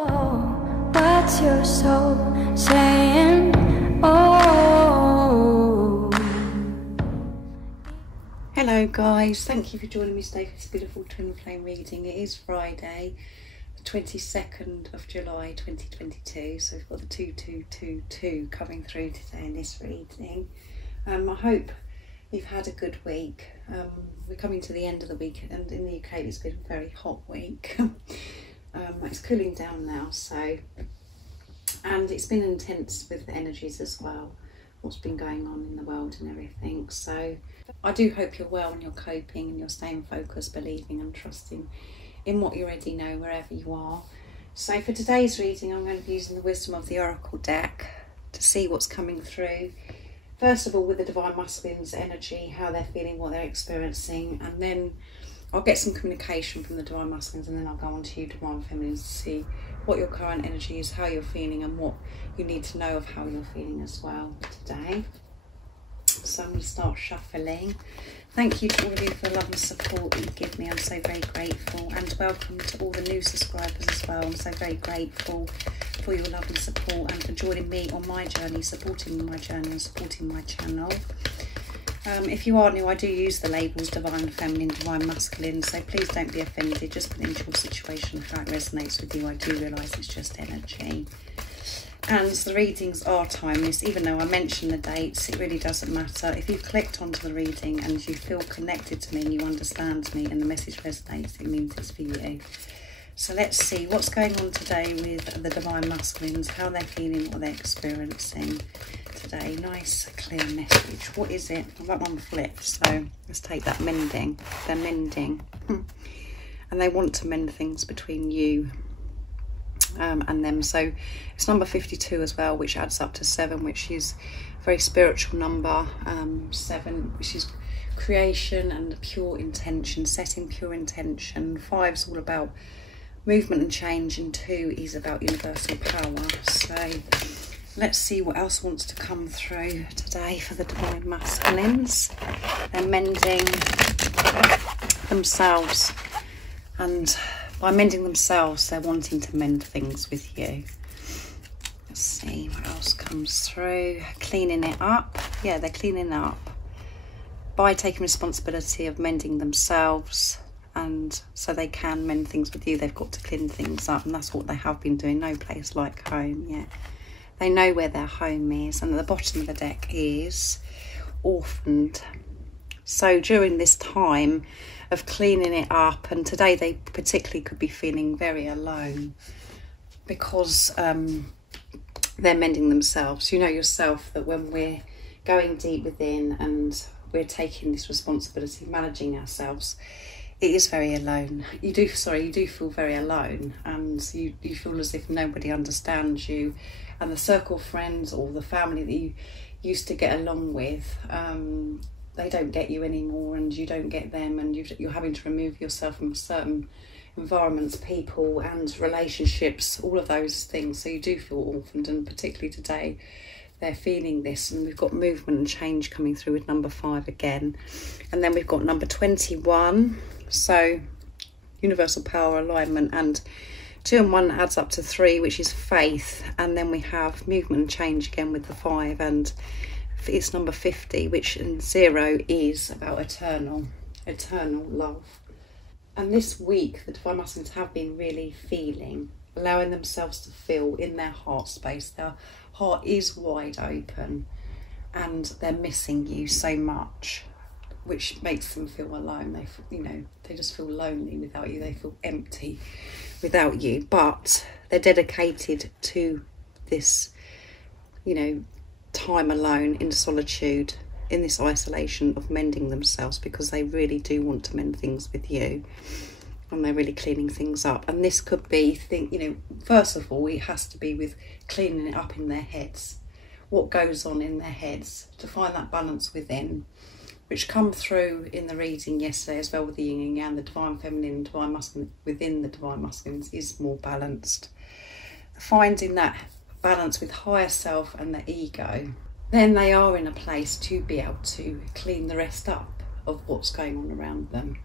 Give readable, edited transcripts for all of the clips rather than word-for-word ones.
What's your soul saying? Oh. Hello guys, thank you for joining me today for this beautiful twin flame reading. It is Friday, the 22nd of July 2022, so we've got the 2222 coming through today in this reading. I hope you've had a good week. We're coming to the end of the week, and in the UK it's been a very hot week. It's cooling down now, and it's been intense with the energies as well, what's been going on in the world and everything. So I do hope you're well and you're coping and you're staying focused, believing and trusting in what you already know wherever you are. So for today's reading, I'm going to be using the Wisdom of the Oracle deck to see what's coming through. First of all, with the Divine Masculine's energy, how they're feeling, what they're experiencing, and then I'll get some communication from the Divine Masculines, and then I'll go on to you Divine Feminines to see what your current energy is, how you're feeling, and what you need to know of how you're feeling as well today. So I'm going to start shuffling. Thank you to all of you for the love and support that you give me. I'm so very grateful, and welcome to all the new subscribers as well. I'm so very grateful for your love and support and for joining me on my journey, supporting my journey and supporting my channel. If you are new, I do use the labels Divine Feminine, Divine Masculine, so please don't be offended. Just put into your situation how it resonates with you. I do realise it's just energy. And the readings are timeless. Even though I mention the dates, it really doesn't matter. If you've clicked onto the reading and you feel connected to me and you understand me and the message resonates, it means it's for you. So let's see what's going on today with the Divine Masculines, how they're feeling, what they're experiencing today. Nice, clear message. What is it? Well, that one flipped, so let's take that. Mending. They're mending. And they want to mend things between you and them. So it's number 52 as well, which adds up to 7, which is a very spiritual number. 7, which is creation and pure intention, setting pure intention. 5 is all about movement and change, and 2 is about universal power. So let's see what else wants to come through today for the Divine Masculines. They're mending themselves, and by mending themselves, they're wanting to mend things with you. Let's see what else comes through. Cleaning it up. Yeah, they're cleaning up by taking responsibility of mending themselves, and so they can mend things with you. They've got to clean things up, and that's what they have been doing. No place like home. Yeah, they know where their home is, and at the bottom of the deck is orphaned. So during this time of cleaning it up, and today they particularly could be feeling very alone because they're mending themselves. You know yourself that when we're going deep within and we're taking this responsibility, managing ourselves, it is very alone. You do feel very alone, and you feel as if nobody understands you, and the circle of friends or the family that you used to get along with, they don't get you anymore, and you don't get them, and you're having to remove yourself from certain environments, people and relationships, all of those things. So you do feel orphaned, and particularly today they're feeling this. And we've got movement and change coming through with number 5 again, and then we've got number 21, so universal power, alignment, and 2 and 1 adds up to 3, which is faith. And then we have movement and change again with the 5, and it's number 50, which in 0 is about eternal love. And this week the Divine Masculines have been really feeling, allowing themselves to feel in their heart space. Their heart is wide open, and they're missing you so much, which makes them feel alone. They just feel lonely without you. They feel empty without you, but they're dedicated to this, time alone, in solitude, in this isolation of mending themselves, because they really do want to mend things with you, and they're really cleaning things up. And this could be first of all, it has to be with cleaning it up in their heads, what goes on in their heads, to find that balance within, which come through in the reading yesterday as well with the yin and yang. The Divine Feminine and Divine Masculine within the Divine Masculines is more balanced. Finding that balance with higher self and the ego, then they are in a place to be able to clean the rest up of what's going on around them,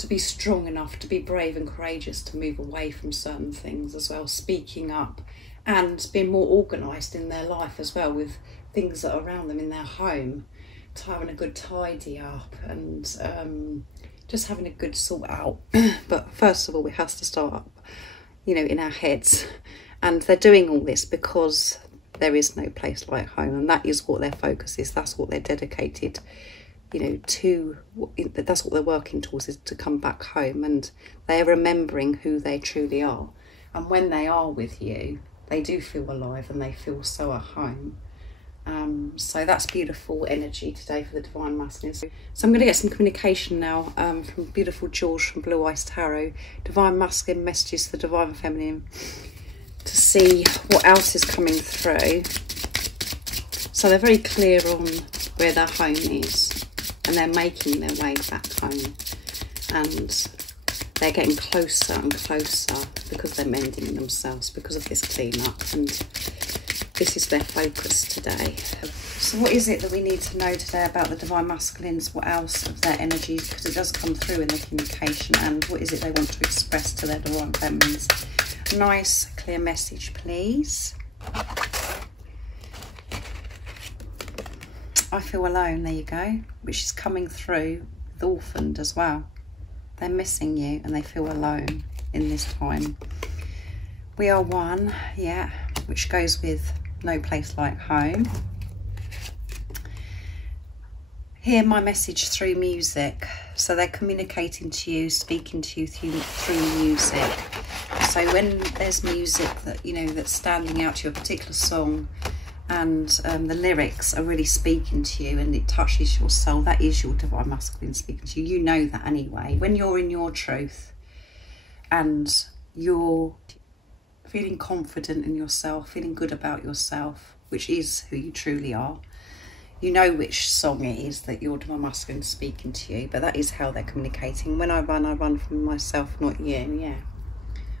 to be strong enough, to be brave and courageous, to move away from certain things as well, speaking up and being more organised in their life as well, with things that are around them in their home, to having a good tidy up and just having a good sort out. But first of all, it has to start up, you know, in our heads. And they're doing all this because there is no place like home, and that is what their focus is. That's what they're dedicated, you know, to. That's what they're working towards, is to come back home, and they're remembering who they truly are. And when they are with you, they do feel alive and they feel so at home. So that's beautiful energy today for the Divine Masculine. So I'm going to get some communication now from beautiful George from Blue Eyes Tarot. Divine Masculine messages to the Divine Feminine, to see what else is coming through. So they're very clear on where their home is, and they're making their way back home, and they're getting closer and closer because they're mending themselves because of this clean-up, and this is their focus today. So what is it that we need to know today about the Divine Masculines? What else of their energies, because it does come through in the communication, and what is it they want to express to their Divine Feminines? Nice clear message, please. I feel alone, there you go, which is coming through with orphaned as well. They're missing you and they feel alone in this time. We are one, yeah, which goes with no place like home. Hear my message through music. So they're communicating to you, speaking to you through music. So when there's music that, you know, that's standing out to you, a particular song, and the lyrics are really speaking to you and it touches your soul, that is your Divine Masculine speaking to you. You know that anyway. When you're in your truth and you're feeling confident in yourself, feeling good about yourself, which is who you truly are, you know which song it is that your Divine Masculine is speaking to you, but that is how they're communicating. When I run from myself, not you, yeah.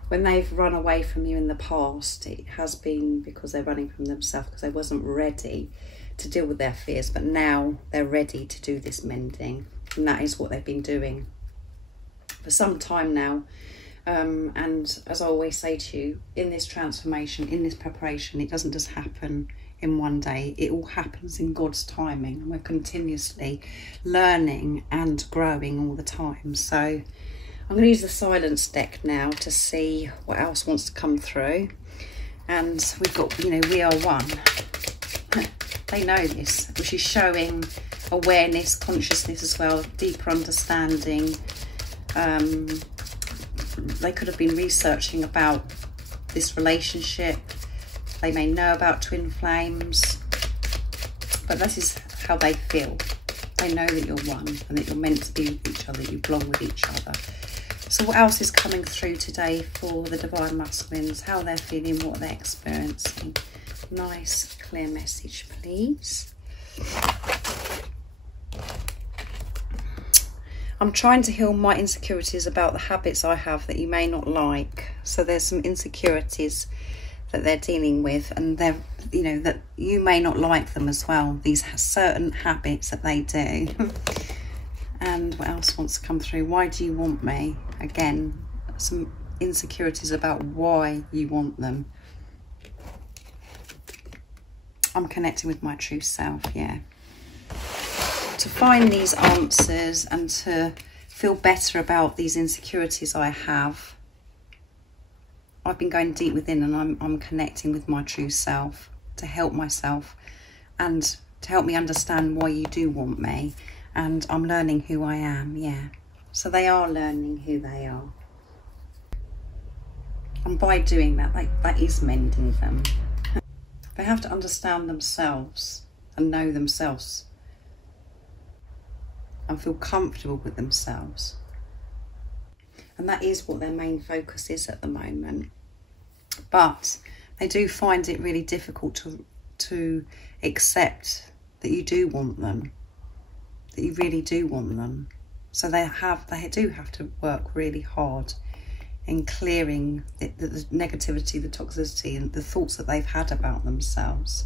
When they've run away from you in the past, it has been because they're running from themselves, because they wasn't ready to deal with their fears, but now they're ready to do this mending, and that is what they've been doing for some time now. And as I always say to you, in this transformation, in this preparation, it doesn't just happen in one day. It all happens in God's timing. We're continuously learning and growing all the time. So I'm going to use the silence deck now to see what else wants to come through. And we've got, you know, we are one. They know this, which is showing awareness, consciousness as well, deeper understanding. They could have been researching about this relationship. They may know about twin flames, but this is how they feel. They know that you're one and that you're meant to be with each other, you belong with each other. So what else is coming through today for the Divine Masculines? How they're feeling, what they're experiencing. Nice, clear message, please. I'm trying to heal my insecurities about the habits I have that you may not like. So there's some insecurities that they're dealing with, and they're, you know, that you may not like them as well, these certain habits that they do. And what else wants to come through? Why do you want me? Again, some insecurities about why you want them. I'm connecting with my true self, yeah. To find these answers and to feel better about these insecurities I have, I've been going deep within, and I'm connecting with my true self to help myself and to help me understand why you do want me. And I'm learning who I am, yeah. So they are learning who they are. And by doing that, that is mending them. They have to understand themselves and know themselves and feel comfortable with themselves. And that is what their main focus is at the moment. But they do find it really difficult to accept that you do want them, that you really do want them. So they do have to work really hard in clearing the negativity, the toxicity, and the thoughts that they've had about themselves,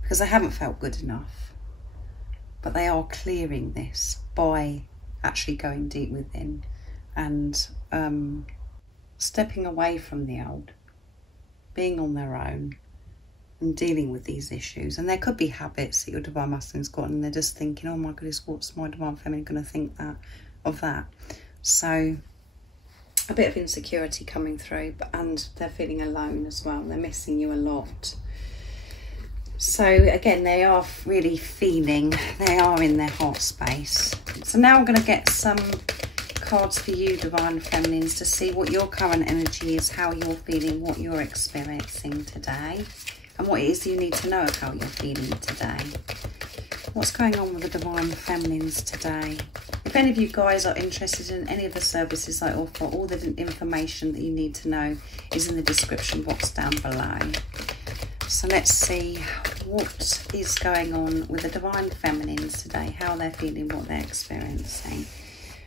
because they haven't felt good enough. But they are clearing this by actually going deep within and stepping away from the old, being on their own and dealing with these issues. And there could be habits that your Divine Masculine's got, and they're just thinking, oh my goodness, what's my Divine Feminine going to think of that? So a bit of insecurity coming through, and they're feeling alone as well. They're missing you a lot. So again, they are really feeling, they are in their heart space. So now I'm going to get some cards for you, Divine Feminines, to see what your current energy is, how you're feeling, what you're experiencing today, and what it is you need to know of how you're feeling today. What's going on with the Divine Feminines today? If any of you guys are interested in any of the services I offer, all the information that you need to know is in the description box down below. So let's see what is going on with the Divine Feminines today, how they're feeling, what they're experiencing.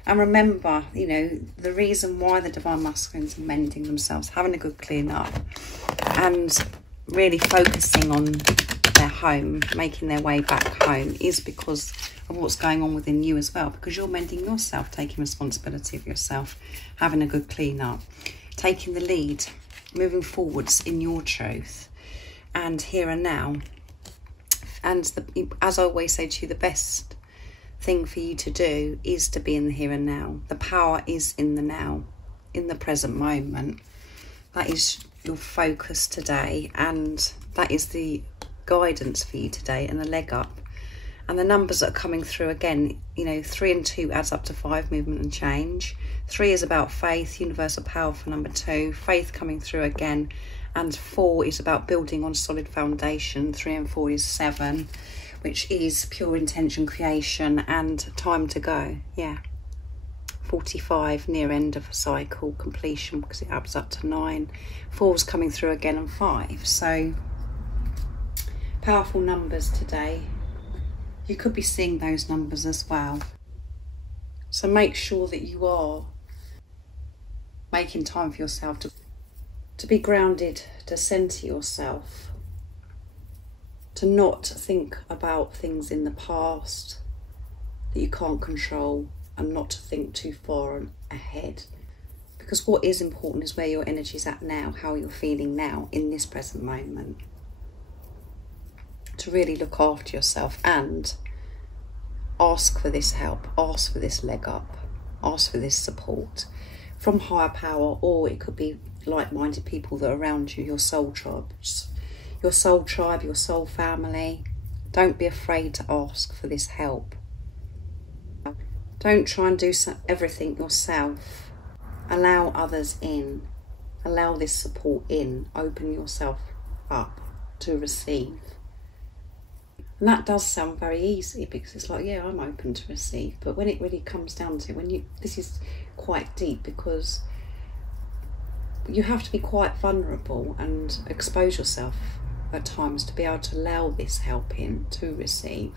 And remember, you know, the reason why the Divine Masculines are mending themselves, having a good clean up, and really focusing on their home, making their way back home, is because of what's going on within you as well, because you're mending yourself, taking responsibility of yourself, having a good clean up, taking the lead, moving forwards in your truth and here and now. And as I always say to you, the best thing for you to do is to be in the here and now. The power is in the now, in the present moment. That is your focus today, and that is the guidance for you today, and the leg up. And the numbers that are coming through, again, you know, 3 and 2 adds up to 5, movement and change. 3 is about faith, universal power for number 2, faith coming through again. And 4 is about building on solid foundation. 3 and 4 is 7, which is pure intention, creation, and time to go. Yeah. 45, near end of a cycle, completion, because it adds up to 9. 4's coming through again, and 5. So powerful numbers today. You could be seeing those numbers as well. So make sure that you are making time for yourself to be grounded, to centre yourself, to not think about things in the past that you can't control, and not to think too far ahead. Because what is important is where your energy's at now, how you're feeling now in this present moment. To really look after yourself and ask for this help, ask for this leg up, ask for this support from higher power, or it could be like-minded people that are around you, your soul tribes, your soul tribe, your soul family. Don't be afraid to ask for this help. Don't try and do everything yourself. Allow others in. Allow this support in. Open yourself up to receive. And that does sound very easy, because it's like, yeah, I'm open to receive. But when it really comes down to it, this is quite deep, because you have to be quite vulnerable and expose yourself at times to be able to allow this help in, to receive.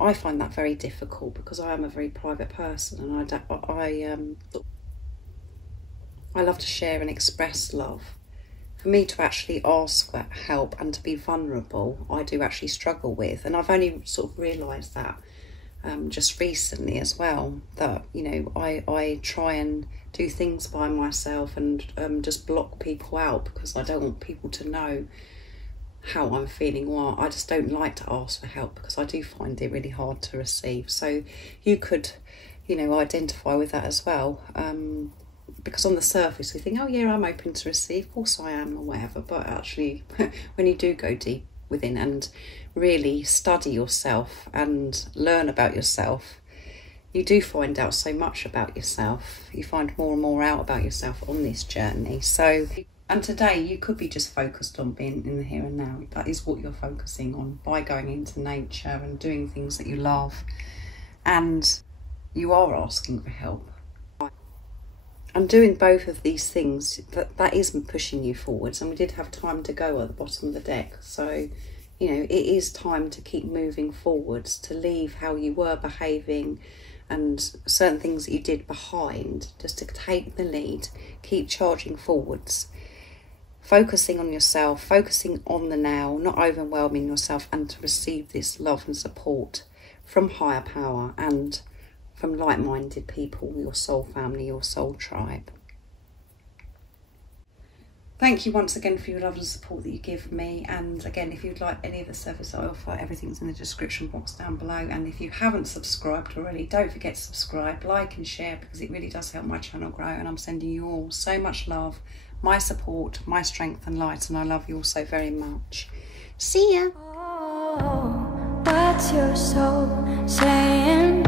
I find that very difficult, because I am a very private person, and I love to share and express love. For me to actually ask for help and to be vulnerable, I do actually struggle with, and I've only sort of realised that just recently as well, that, you know, I try and do things by myself and just block people out, because I don't want people to know how I'm feeling, or I just don't like to ask for help, because I do find it really hard to receive. So you could, you know, identify with that as well, because on the surface we think, oh yeah, I'm open to receive, of course I am, or whatever, but actually when you do go deep within and really study yourself and learn about yourself, you do find out so much about yourself. You find more and more out about yourself on this journey. So, and today you could be just focused on being in the here and now. That is what you're focusing on by going into nature and doing things that you love, and you are asking for help. And doing both of these things, that isn't pushing you forwards. And we did have time to go at the bottom of the deck. So, you know, it is time to keep moving forwards, to leave how you were behaving and certain things that you did behind, just to take the lead, keep charging forwards, focusing on yourself, focusing on the now, not overwhelming yourself, and to receive this love and support from higher power and from like-minded people, your soul family, your soul tribe. Thank you once again for your love and support that you give me. And again, if you'd like any of the service I offer, everything's in the description box down below. And if you haven't subscribed already, don't forget to subscribe, like and share, because it really does help my channel grow. And I'm sending you all so much love, my support, my strength and light. And I love you all so very much. See ya. Oh, what's your soul saying?